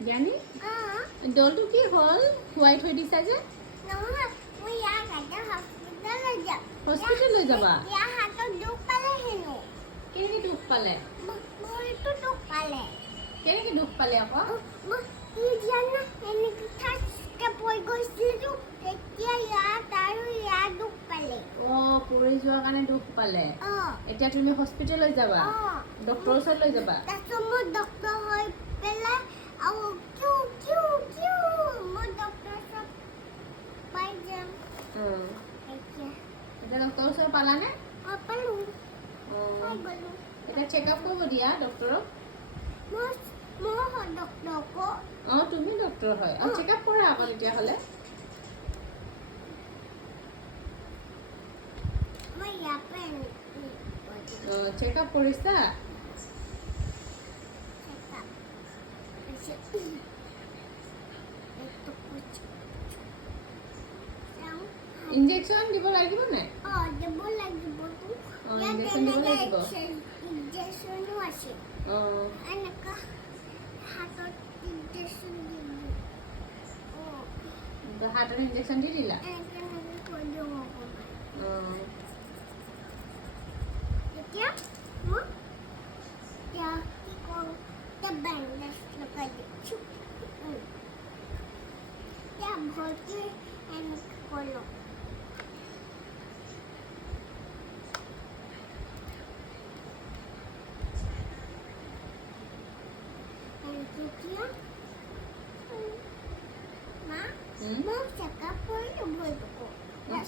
জ্ঞানী ডলটো কি হ'ল খুৱাই থৈ দিছা যে হস্পিটেল লৈ যাবা কেনেকৈ দুখ পালে কেনেকৈ দুখ পালে আকৌ পৰি যোৱাৰ কাৰণে দুখ পালে এতিয়া তুমি হস্পিটেল লৈ যাবা ডক্টৰৰ ওচৰত লৈ যাবা এতিয়া ডক্টৰৰ ওচৰত পালানে এতিয়া চেকআপ কৰিব দিয়া ডক্টৰক তুমি ডক্টৰ হয় চেকআপ কৰা আকৌ তেতিয়াহ'লে চেকআপ কৰিছা ইনজেকশ্যন দিব লাগিব নাই ইনজেকশ্যন দিব লাগিব হাতত ইনজেকশ্যন দি দিলা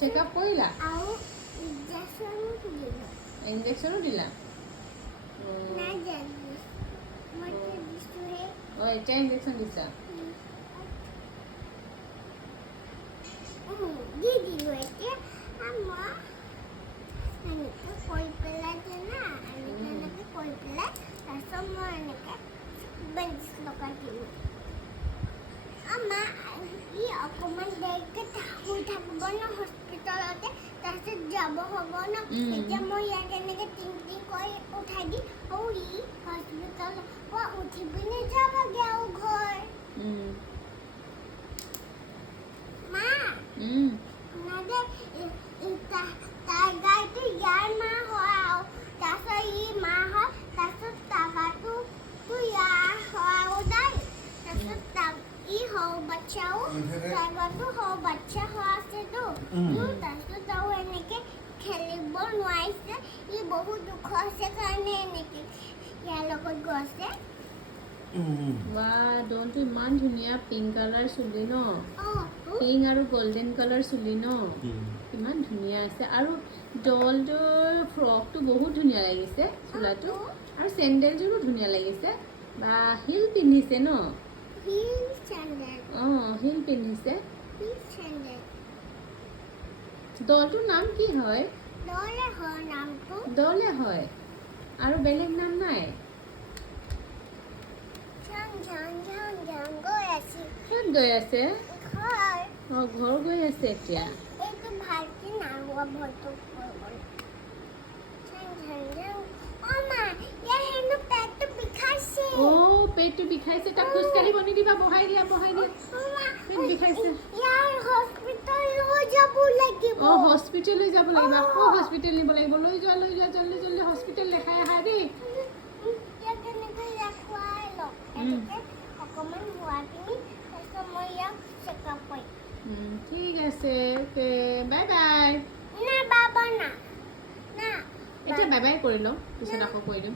চেকআপ কৰিলা ইনজেকশ্যনো দিলা এতিয়া ইনজেকশ্যন দিছা অকমান দেৰিকে শুই থাকিব ন হস্পিটেলতে তাৰপিছত যাব হ'ব ন এতিয়া মই ইয়াক এনেকে টিং কৰি উঠাই দি হস্পিটেল উঠি পিনে যাবগে আৰু ঘৰ মা তাৰ গাড়ীটো ইয়াৰ মা হয় আৰু তাৰপিছত মা হয় তাৰপিছত টাকাটো ইয়াৰ হয় আৰু দাই তাৰপিছত हो बच्चा हो साइबातो हो बच्चा हो आसे तो तासो ताऊ এনেকে খেলিব নোৱাৰিছে বহুত দুখ আছে কাৰণে এনেকে ইয়াৰ লগত গৈছে ডনটো ইমান ধুনীয়া পিংক কালাৰ চুলি ন পিংক আৰু গোল্ডেন কালাৰ চুলি ন ইমান ধুনীয়া আছে আৰু ডলটোৰ ফ্ৰকটো বহুত ধুনীয়া লাগিছে চোলাটো আৰু চেণ্ডেলযোৰো ধুনীয়া লাগিছে বা হিল পিন্ধিছে ন হিল পিন্ধিছে ডলটোৰ নাম কি হয় ডলে হয় আৰু বেলেগ নাম নাই ক'ত গৈ আছে ঘৰ গৈ আছে এতিয়া পেটটো বিষাইছে তাক খোজ কাঢ়িব নিদিবা বহাই দিয়া পেট বিষাইছে হস্পিটেল লৈ যাব লাগিব আকৌ হস্পিটেল নিব লাগিব লৈ যোৱা জল্দি জল্দি হস্পিটেল দেখাই আহা দেই ঠিক আছে বাই বাই এতিয়া বাই বাই কৰি লওঁ পিছত আকৌ কৈ দিম